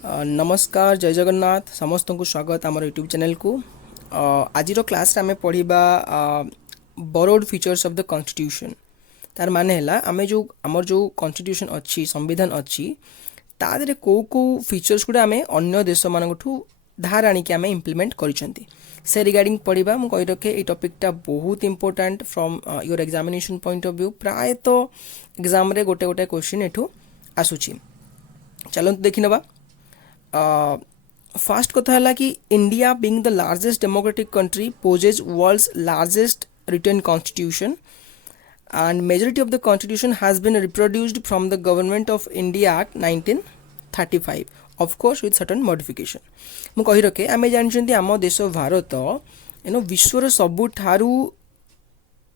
नमस्कार जय जगन्नाथ समस्त को स्वागत आम यूट्यूब चैनल को। आज क्लास आम पढ़ा burrowed features of the constitution. तार माने है आम जो आमर जो कॉन्स्टिट्यूशन अच्छी संविधान अच्छी तादे कौ कौ फीचर्स गुड़ा आम अन्य देश मानू धार आणिक आम इम्प्लीमेंट करिसेंती से रिगार्डिंग पढ़ा। मुझे कही रखे ये टॉपिकटा बहुत important from your examination point of view. प्राय तो एग्जाम रे गोटे गोटे क्वेश्चन एठू आसुची। चलते देखी नवा। फास्ट कथा है कि India being the largest democratic country poses world's largest written constitution and majority of the constitution has been reproduced from the government of India Act 1935 of course with certain modification। मु कहि रखे आमे जानछंती आम देश भारत विश्वर सबुठारु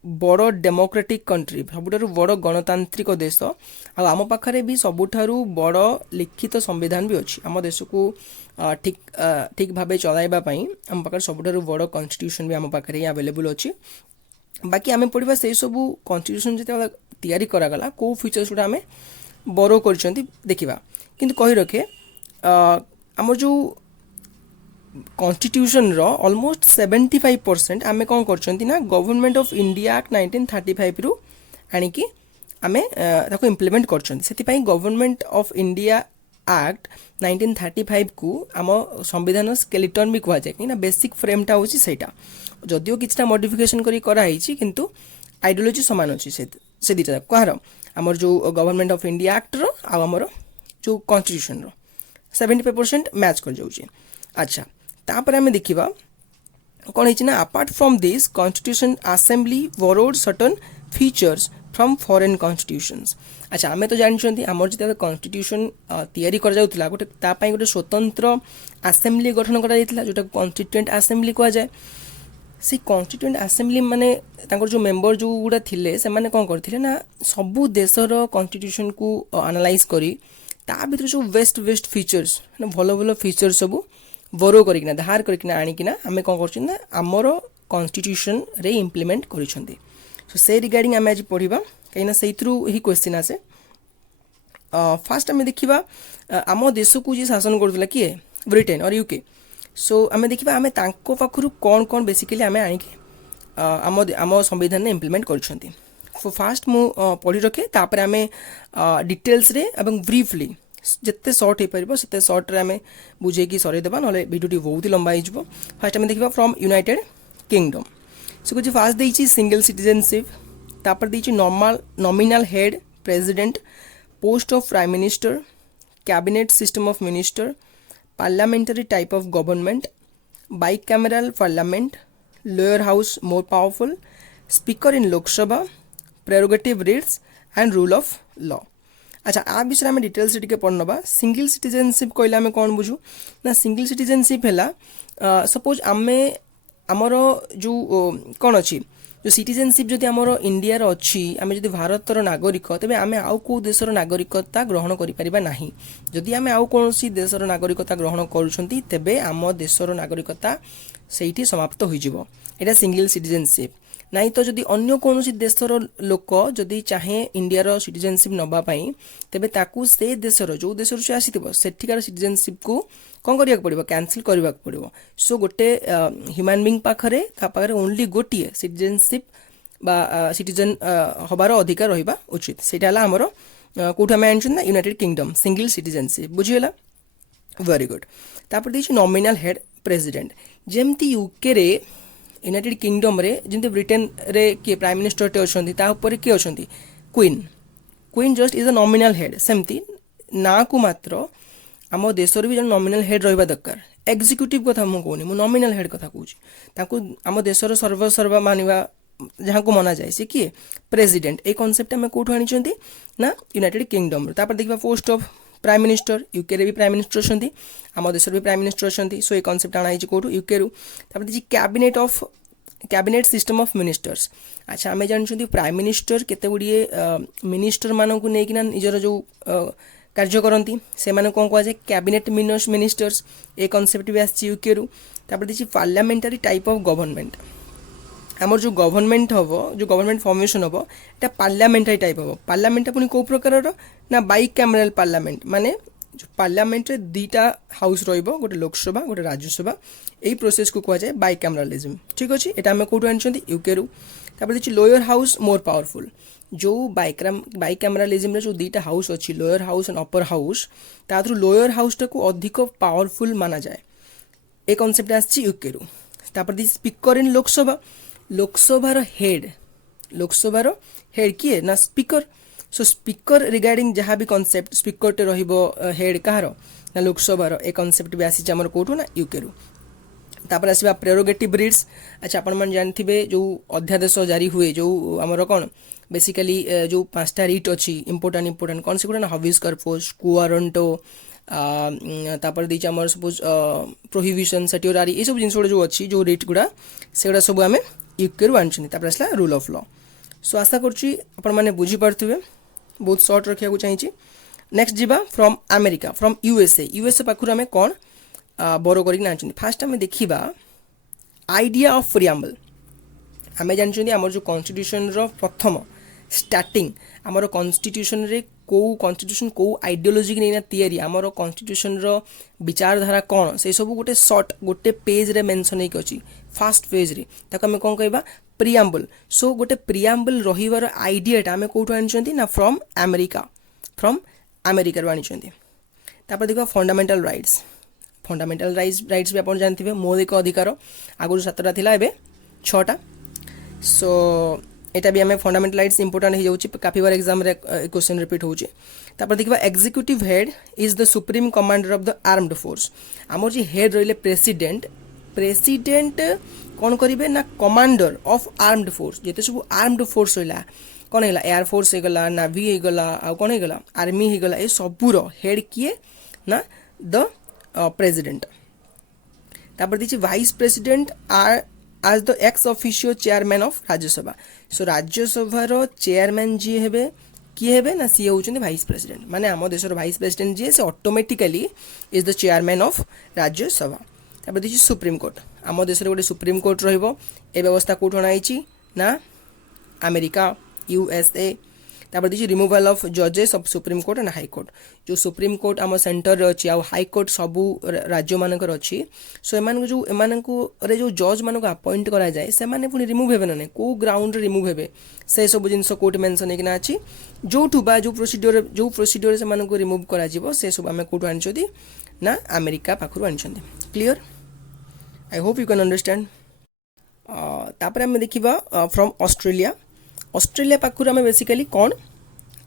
बड़ डेमोक्रेटिक कंट्री सबुठारु बड़ गणतांत्रिक देश आम पाखरे भी सबुठारु बड़ लिखित संविधान भी अच्छी। आम देश को ठीक ठीक भाव चलाइबा पई आम पाखरे सबुठारु बड़ कॉन्स्टिट्यूशन भी आम पाखरे अवेलेबल अच्छी। बाकी आम पढ़ा से सब कॉन्स्टिट्यूशन जो तैयारी करागला कौ फीचर्स गुड़ा आम बरो कर देखा। किंतु कही रखे आम जो कॉन्स्टिट्यूशन रो ऑलमोस्ट 75% आम कौन कर गवर्नमेंट ऑफ इंडिया एक्ट 1935 रु आणिकी आम ताको इम्प्लीमेंट कर गवर्नमेंट ऑफ इंडिया एक्ट 1935 को आम संविधान स्केलेटन भी कह जाए कहीं बेसिक फ्रेमटा हूँ सहीटा जदिव किसी मॉडिफिकेशन कराई किंतु आइडियोलॉजी सामान अच्छी से दीटा कह आमर जो गवर्नमेंट ऑफ इंडिया एक्ट रो आमर जो कॉन्स्टिट्यूशन रो 75% मैच कर जाऊँ। अच्छा तापर आम देखा कौन है apart from this constitution assembly borrowed certain features from foreign constitutions. अच्छा आम तो जानते आमर जो कॉन्स्टिट्यूशन तैयारी करा गोटे गोटे स्वतंत्र असेंबली गठन करा जोटा कॉन्स्टिट्यूएंट असेंबली कह जाए। से कॉन्स्टिट्यूएंट असेंबली माने जो मेंबर जो गुड़ा थिले से माने कौन करथिले ना सबू देशर कॉन्स्टिट्यूशन को एनालाइज करी ता भीतर जो वेस्ट वेस्ट फीचर्स भल भल फीचर्स सब बोरो करिकिना धार करिकिना आनिकिना आमे कौन करछन ना हमर कॉन्स्टिट्यूशन रे इम्प्लीमेंट करिसंती। सो से रिगार्डिंग आमे आज पढ़िबा कहिना सेइथ्रु ही क्वेश्चन आसे। फास्ट आमे देखिबा आम देश को जे शासन करथला किए ब्रिटेन और यूके। सो आमे देखिबा आमे तांको पाखरु कौन कौन बेसिकली आमे आनिकी आम आम संविधान इम्प्लीमेंट करिसंती। सो फास्ट मु पढ़ी रखे तापर आमे डिटेल्स रे एवं ब्रीफली जिते सर्ट हो पार से सर्ट रे आमे बुझे कि सरेदेबा ना भिडियोटी बहुत ही लंबा हो। फास्ट आमे देखिबा फ्रॉम यूनाइटेड किंगडम। सो कुछ फास्ट देइछि सिंगल सिटीजनशिप तापर देइछि normal nominal head president post of prime minister cabinet system of minister parliamentary type of government bicameral parliament lower house more powerful speaker in Lok Sabha prerogative rights and rule of law। अच्छा आ विषय में details टिके पढ़नबा। Single citizenship कहले आमे कौन बुझू ना single citizenship हैला सपोज आमे आमर जो कौन अच्छी जो सिटीजनशिप जदि आमर इंडिया रो अच्छी आमे जदि भारतर नागरिक तेबे आमे आउ को देशर नागरिकता ग्रहण करि परिबा नाही। जदि आमे आउ कोनोसी देशर नागरिकता ग्रहण करूछंती तेबे आम देशर नागरिकता सेठी समाप्त होई जिवो। एटा सिंगल सिटीजनशिप नहीं तो जदि अन्य कौनसी देशर लोक जदि चाहे इंडिया रो सिटीजनशिप नबा पई तेबे ताकू से देशर जो देशर से आसीथिबो सेठिकार सिटीजनशिप को कौन करिया पड़िबो कैंसिल करिया पड़िबो। सो गोटे ह्यूमन बीइंग पाखरे ता पाखरे ओनली गोटिए सिटीजनशिप बा सिटीजन हबार अधिकार रहिबा उचित। सेटा हला हमरो कोठा में आनछन ना यूनाइटेड किंगडम सिंगल सिटीजनशिप बुझियला वेरी गुड। तापर दिछि नॉमिनल हेड प्रेसिडेंट जेमती यूके रे यूनाइटेड किंगडम रे जंती ब्रिटेन रे के प्राइम मिनिस्टर टे अछंती ता ऊपर के अछंती queen queen just is a nominal head सेमती ना को मात्र आम देशर भी जन नॉमिनल हेड रहिबा दरकार। एग्जीक्यूटिव कथा मु कहूनी मु नॉमिनल हेड कथा कहूची ताकू आम देशर सर्वसर्वा मानिबा जहाँ को मना जाए से किए प्रेसिडेंट ए कॉन्सेप्ट में कोठो आनी ना यूनाइटेड किंगडम। तापर देखिबा post of prime minister UK रे भी प्राइम मिनिस्टर अछंती आम देशर भी प्राइम मिनिस्टर अछंती। सो ए कॉन्सेप्ट आना हिची कोठो यूके रु। तापर दिछि कैबिनेट सिस्टम ऑफ मिनिस्टर्स। अच्छा आमे जानछंती प्राइम मिनिस्टर केते गुडिए मिनिस्टर मानन को नेकिना निजर जो कार्य करती से माने कौन कह जाए कैबिनेट मिनिस्टर्स ए कॉन्सेप्ट भी आछि यूके रु। तापर दिछि पार्लियामेंटरी टाइप ऑफ गवर्नमेंट आमर जो गवर्नमेंट हम जो गवर्नमेंट फॉर्मेशन हम ये पार्लियामेंटारी टाइप हम पार्लियामेंट पुणी कौ प्रकार ना बाइकैमराल पार्लियामेंट माने जो पार्लियामेंट रे दुईटा हाउस रहिबो गोटे लोकसभा गोटे राज्यसभा एई प्रोसेस को कुआ जाए बाइकैमरालिज्म ठीक अछि एटा हम कोठु आनछंती यूके रु तापर दिछि लोअर हाउस मोर पावरफुल जो बाइकैमरालिज्म रे जो दुईटा हाउस अछि lower house and upper house ता थ्रू लोअर हाउस टा को अधिक पावरफुल माना जाए ए कॉन्सेप्ट आछि यूके रु तापर दि स्पीकर इन लोकसभा लोकसभार हेड किए ना स्पीकर सो स्पीकर रिगार्डिंग जहाँ भी कॉन्सेप्ट स्पीकर टे रहिबो हेड कहार ना लोकसभार ए कॉन्सेप्ट भी आसी हमर कोठु ना यूके रु तापर आसीबा प्रेरोगेटिव रिट्स अच्छा आपण मन जानथिबे जो अध्यादेश जारी हुए जो हमर कोन बेसिकली जो पांचटा रिट अछि इंपोर्टेंट कोन से गुडा ना हॉबिस कर्पस कुआरंटो तापर दी हमर सपोज प्रोहिबिशन सेट्यूरारी ए सब जिंस जो अछि जो रिट गुडा सेगुडा सब आमे यूके रु आनछनी तापर असला रूल ऑफ लॉ सो आशा करछि आपण माने बुझी पारथिबे बहुत शॉर्ट रखिया को चाहिछि नेक्स्ट जीवा फ्रॉम यूएसए पाखुर आमे कोन बोरो करिक नाचनी फास्ट आमे देखिबा आइडिया ऑफ प्रिएम्बल आमे जानछनी हमर जो कॉन्स्टिट्यूशन रो प्रथम स्टार्टिंग हमर कॉन्स्टिट्यूशन रे को आइडियोलॉजी नै ना तयारी हमर कॉन्स्टिट्यूशन रो विचारधारा कोन से सब गोटे शॉर्ट गोटे पेज रे मेंशन हेक अछि फर्स्ट पेज रे ताको आमे कोन कहबा प्रिएम्बल सो गोटे प्रिएम्बल रहिवार आइडियाटा आमे कोठु आनिछंती ना फ्रॉम अमेरिका रो आनिछंती तापर देखो फंडामेंटल राइट्स भी आपण जानथिबे मौलिक अधिकार आगु 7टा थिला एबे 6टा सो एटा भी हमें फंडामेंटल राइट्स इंपोर्टेंट हो जाउची काफी बार एग्जाम रे क्वेश्चन रिपीट होउची तापर देखबा executive head is the supreme commander of the armed force हमर जे हेड रहिले प्रेसिडेंट कौन करिवे ना कमांडर ऑफ आर्म्ड फोर्स जेते सब आर्म्ड फोर्स होला कौन हैला एयर फोर्स हेगला नावी हेगला आ कौन हेगला आर्मी हेगला ए सबुर हेड किए ना द प्रेसिडेंट तापर दिछि vice president are as the ex officio chairman of Rajya Sabha so Rajya Sabha रो चेयरमैन जी हेबे किए हेबे ना सी होउछन वाइस प्रेसिडेंट माने हम देशर वाइस प्रेसिडेंट जी से automatically is the chairman of Rajya Sabha तापर दिछि सुप्रीम कोर्ट आम देश गोटे सुप्रीम कोर्ट रहिबो ए व्यवस्था कोठ आनाइछि ना अमेरिका यूएसए तापर दिछि रिमूवल ऑफ जजेस of supreme court and high court जो सुप्रीम कोर्ट आम सेंटर रे अछि आ हाई कोर्ट सबु राज्य मानकर अछि सो एमान को रे जो जज मानको अपॉइंट करा जाय से माने पुनी रिमूव हेबे नै को ग्राउंड रे रिमूव हेबे से सब जिंस कोर्ट मेंशन हेकिना अछि जोठु बा जो प्रोसीजर से मानको रिमूव करा जिवो से सब हमें कोर्ट आनिछथि ना अमेरिका पाखरु आनिछथि clear I hope you can understand तापर हम देखिबा फ्रॉम ऑस्ट्रेलिया पाखरु हमें बेसिकली कोन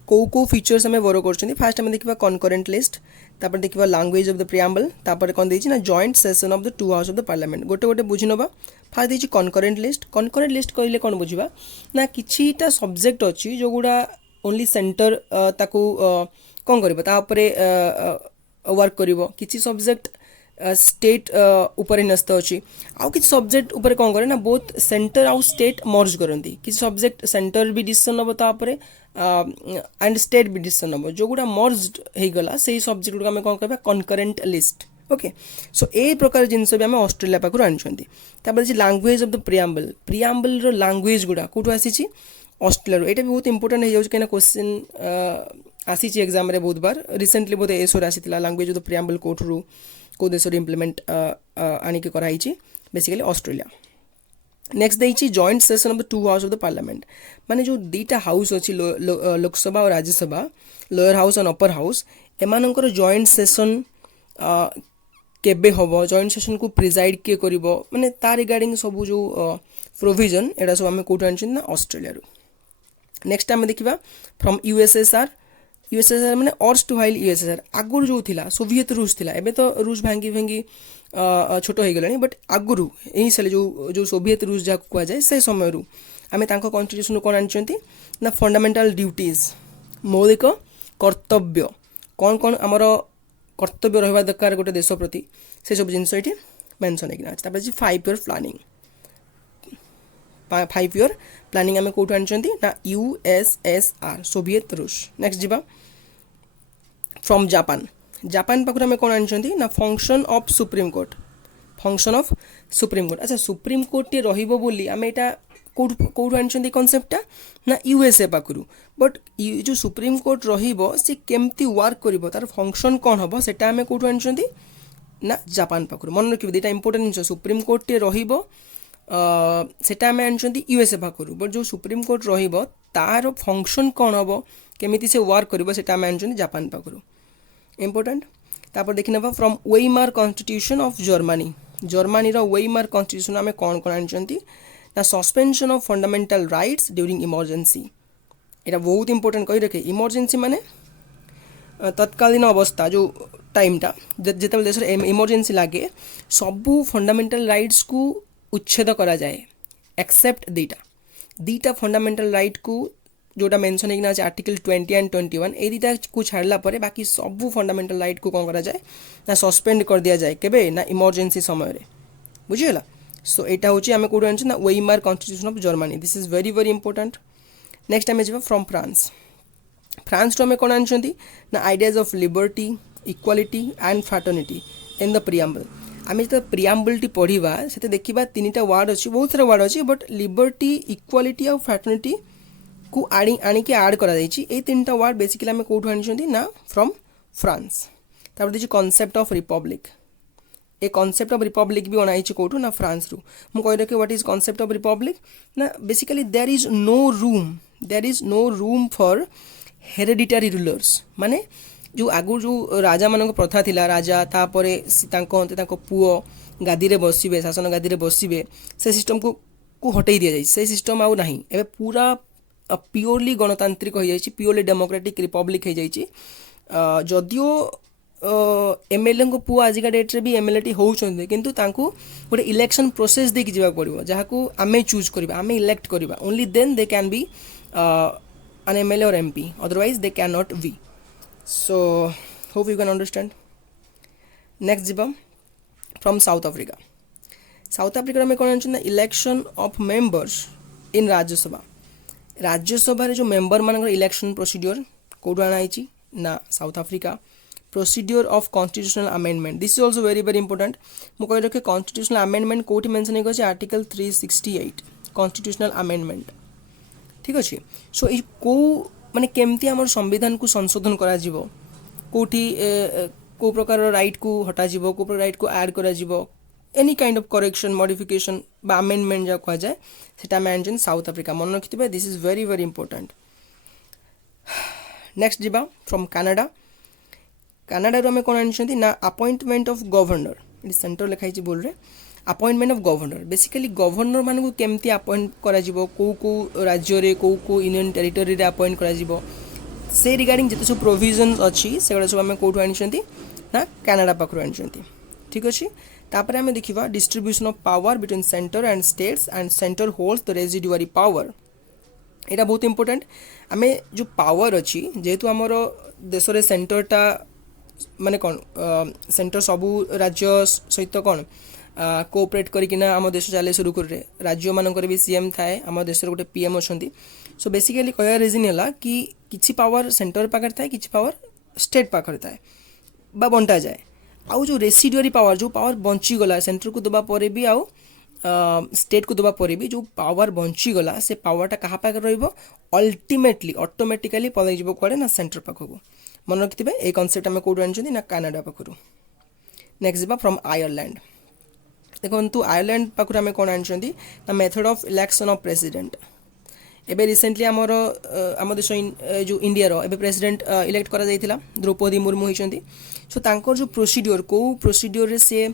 को फीचर्स हमें बोरो करछथि फास्ट हमें देखिबा कॉन्करेंट लिस्ट तापर देखिबा लैंग्वेज ऑफ द प्रिएम्बल तापर कोन देछि ना joint session of the two house of the parliament गोटे बुझी नबा फास्ट देछि कॉन्करेंट लिस्ट कहले कोन बुझिबा ना किछिटा सब्जेक्ट अछि जो गुडा ओनली सेंटर ताकू कोन करबा ता ऊपर वर्क करिवो किछि सब्जेक्ट स्टेट ऊपर न्यस्त अछि आउ किछि सब्जेक्ट ऊपर कोन करे ना बोथ सेंटर आउ स्टेट मर्ज करंती किछि सब्जेक्ट सेंटर भी डिसीजन नबो ता ऊपर एंड स्टेट भी डिसीजन नबो जो गुडा मर्ज्ड हे गला सेही सब्जेक्ट गुडा हमें कोन कहबा कॉन्करेंट लिस्ट ओके सो ए प्रकार जिंस भी हमें ऑस्ट्रेलिया पाखरु आनिछंती तापर जे लैंग्वेज ऑफ द प्रिएम्बल रो लैंग्वेज गुडा कोठु आसीछि ऑस्ट्रेलिया रो एटा भी बहुत इंपोर्टेंट हे जाउछ केना क्वेश्चन आसीछि एग्जाम रे बहुत बार रिसेंटली बहुत एसोर आसीतिला लैंग्वेज ऑफ द प्रिएम्बल कोठरु को देश इम्प्लीमेंट आनी के कराई बेसिकली ऑस्ट्रेलिया नेक्स्ट देछि joint session of the two house of the parliament माने जो दुईटा हाउस अछि लोकसभा और राज्यसभा लोअर हाउस और अपर हाउस एमानकर जॉइंट सेशन केबे होबो जॉइंट सेशन को प्रिजाइड के करिवो माने ता रिगार्डिंग सब जो प्रोविजन एडा सब हमें कोठ आनछन ना ऑस्ट्रेलिया रो नेक्स्ट हम देखिबा फ्रॉम यूएसएसआर माने ऑर्स टू हाइल यूएसएसआर आगुर जो थिला सोवियत रूस थिला एबे तो रूस भांगी छोटो हो गलानी बट आगुरु एही साले जो सोवियत रूस जा को जाय से समय रु आमे तांको कॉन्स्टिट्यूशन कोन आनचंती ना फंडामेंटल ड्यूटीज मौलिक कर्तव्य कोन कोन हमर कर्तव्य रहबा दरकार गोटे देश प्रति से सब जिंस एठी मेंशन हेकिना अछि तापर 5 ईयर प्लानिंग 5 ईयर प्लानिंग आमे कोठ आनचंती ना यूएसएसआर सोवियत रूस नेक्स्ट जीवा फ्रॉम जापान पाखर आमे कोन आनचंती ना फंक्शन ऑफ सुप्रीम कोर्ट अच्छा सुप्रीम कोर्ट टे रहिबो बोली आमे एटा कौटू आनी कनसेप्टा ना यूएसए पाखु बट जो सुप्रीम कोर्ट रे केमती वर्क कर तार फंक्शन कौन हम से आम कौटू आनी ना जापान पाखु मन रखिए दुटा इंपोर्टेंट जिन सुप्रीम कोर्ट टे सेटा आम आनी यूएसए पाखु बट जो सुप्रीम कोर्ट तार फंक्शन कौन हम केमी से वर्क कर आम आनी जापान पाखु इंपोर्टेंट तापर देखि नबा from Weimar constitution of Germany Germany रो वेइमार कॉन्स्टिट्यूशन आम कौन कौन आनी ना suspension of fundamental rights during emergency यहाँ बहुत इंपोर्टेंट कही रखे इमरजेंसी माने तत्कालीन अवस्था जो टाइमटा जिते देश इमरजेंसी लगे सबू फंडामेंटल राइट्स को उच्छेद करा जाए एक्सेप्ट दीटा फंडामेंटल राइट को जोटा मेंशन होना आर्टिकल 20 एंड 21 ए दुटा को छाड़ला परे बाकी सबू फंडामेंटल राइट को कौन करा जाए ना सस्पेंड कर दिया जाए केबे ना इमरजेंसी समय बुझीगला सो यहाँ हूँ आम कौट आनी ना Weimar constitution of Germany this is very very important next आम जा फ्रॉम फ्रांस फ्रांस आम कौन आनी ना ideas of liberty equality and fraternity in the preamble आम जो प्रियाम्बल टी पढ़ा से देखा 3टा वर्ड अच्छी बहुत सारा वर्ड अच्छी बट लिबर्टी इक्वालिटी और फ्राटर्निटी को आणिकी आड करा जाइछि ए 3टा वर्ड बेसिकली आम कौटू आनी ना फ्रॉम फ्रांस तापर देखिए कॉन्सेप्ट ऑफ रिपब्लिक ए कॉन्सेप्ट ऑफ रिपब्लिक भी अणाई कौटू ना फ्रांस रु मु कहि रखे what is concept of republic ना basically there is no room for hereditary rulers माने जो आगु जो राजा मान प्रथा थिला राजा तापरे पुओ गादी रे बसिबे शासन गादी रे बसिबे से सिस्टम को हटई दिया जाय से सिस्टम आउ नहीं एबे पूरा प्योरली गणतांत्रिक हो जाइए प्योरली डेमोक्रेटिक रिपब्लिक हो जाइए जदियो एमएलए को पुआ आजिका डेट्रे भी एमएलए टी होउछन्ते किंतु तांको गोटे इलेक्शन प्रोसेस देकी जीवा पड़िबो जहाकू आमे चूज करबा आमे इलेक्ट करबा only then they can be an MLA or MP otherwise they cannot be so hope you can understand next jiba from South Africa में कौन ना election of members in Rajya Sabha जो member मान इलेक्शन प्रोसीड्योर कौटू आनाई ना south Africa procedure of constitutional amendment this is also very very important मु कहि रखे constitutional amendment कौटी mention होगी आर्टिकल 368 कॉन्स्टिट्यूशनल अमेंडमेंट ठीक अच्छे सो ये कौ माने केमती आम संविधान को संशोधन करा जीवो कोठी को प्रकार राइट को हटा जीवो को प्रकार राइट को ऐड करा जीवो any kind of correction modification बा अमेंडमेंट जा कहा जाए सेटा मैं साउथ अफ्रीका मन रखिथिबे this is very very important next जीवा फ्रॉम कनाडा रो में कौन आनी ना अपॉइंटमेंट ऑफ गवर्नर ये सेंटर लिखाई बोल रहे appointment of governor basically governor मान को केमती अपॉइंट करा जीवो को राज्य रे को यूनियन टेरिटरी रे अपॉइंट करा जीवो से रिगार्डिंग जिते सब प्रोविजन अच्छी से सब आम कौटू आनी ना कनाडा पाखु आनी ठीक अच्छे तापर आम देखा distribution of power between centre and states and centre holds the residuary power यहाँ बहुत इंपोर्टेंट आम जो पावर अच्छी जेहेतु आमर देश रे सेंटरटा माने कौन सेंटर सबू राज्य सहित कौन कोऑपरेट करकिना आम देश चले सुरुखुर रे राज्य मानकर भी सीएम थाए आम देश गोटे पीएम अच्छा सो बेसिकली कह रिजन है कि किसी पावर सेंटर पाखे थाए किसी पावर स्टेट पाखे थाए बा बंटा जाए आउ जो रेसिडुआरी पावर जो पावर बंचीगला सेंटर को दबा पर भी आउ स्टेट को दबा पर भी जो पावर बंचीगला से पावरटा क्या पाखे अल्टीमेटली ऑटोमेटिकली पलि जीव कड़े ना सेंटर पाखक मन रखिथे ये कॉन्सेप्ट आम कौटू आनी ना कनाडा पाखु नेक्स्ट जीवा फ्रॉम आयरलैंड देखो आयरलैंड पाखु आम कौन आनी ना method of election of president एबे रिसेंटली आमर आम देश जो इंडिया रो एबे प्रेसिडेंट इलेक्ट करा जाइथिला द्रौपदी मुर्मू होइछंती सो तांकर जो प्रोसीड्योर को प्रोसीड्योर रे से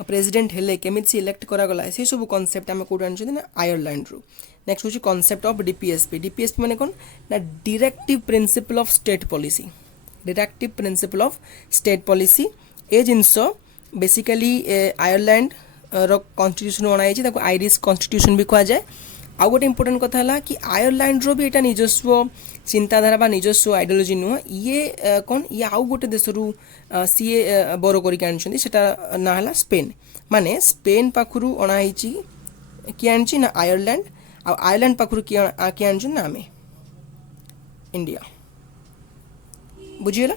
प्रेसिडेंट हेले केमिति से इलेक्ट करा गला से सब कॉन्सेप्ट आम कौटू आनी ना आयरलैंड रू नेक्स्ट होची कॉन्सेप्ट ऑफ डीपीएसपी माने कौन ना directive principle of state policy ए जिनस बेसिकली आयरलैंड रो कॉन्स्टिट्यूशन बनाई आयरिश कॉन्स्टिट्यूशन भी कहा जाए आउ गोटे इंपोर्टेंट कथा है कि आयरलैंड रो भी एटा निजस्व चिंताधारा बा निजस्व आइडियोलॉजी नुह ये कौन ये आउ गोटे देश सीए बर करके सेटा ना है स्पेन माने स्पेन पाखु अणाई किए आनी ना आयरलैंड आयरलैंड पाखु किए आनी ना आम इंडिया बुझीगला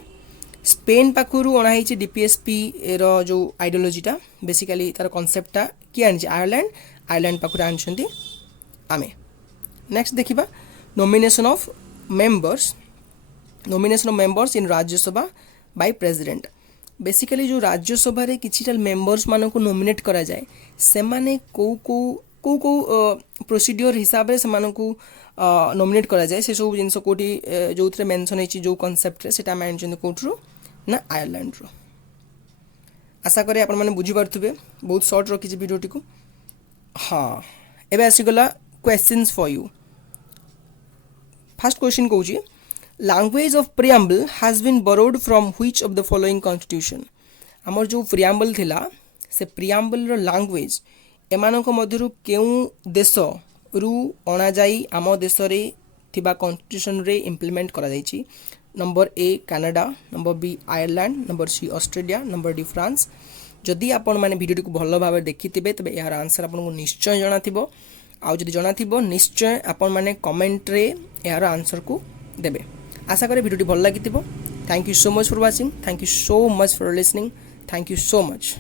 स्पेन पाखु अणाई डीपीएसपी रो जो आइडियोलॉजीटा बेसिकली तार कॉन्सेप्टटा किए आनी आयरलैंड पाखु आनी आमे नेक्स्ट देखिबा nomination of members in Rajya Sabha by president. Basically जो राज्यसभा रे किछिटा मेंबर्स मानक नॉमिनेट करा जाए से माने को प्रोसीडियर हिसाब से मानक नॉमिनेट करा जाए से सब जिनस कोठी जो थे मेंशन होची जो कांसेप्ट रे सेटा आम कोठरू ना आयरलैंड रो। आशा करे आपण माने बुझी पारथुबे बहुत शॉर्ट रखी वीडियोटी को। हाँ एबे आसीगला questions for you. First question कहूँ language of preamble has been borrowed from which of the following constitution. आमर जो प्रिएम्बल थिला से प्रिएम्बल रो लैंग्वेज एमानक मध्यरु केउ देश रु अणा जाई आम देश रे थिबा कॉन्स्टिट्यूशन रे इंप्लीमेंट करा जाईची। Number A Canada, number B Ireland, number C Australia, number D France. जदि आपण माने वीडियो को भल भाव देखिथिबे तबे यार आंसर आपको निश्चय जणा थिबो। आउ जदि जणा थिबो निश्चय आपण माने कमेंट रे यार आंसर को देबे। आशा करे वीडियो भल लागिथिबो। Thank you so much for watching, thank you so much for listening, thank you so much.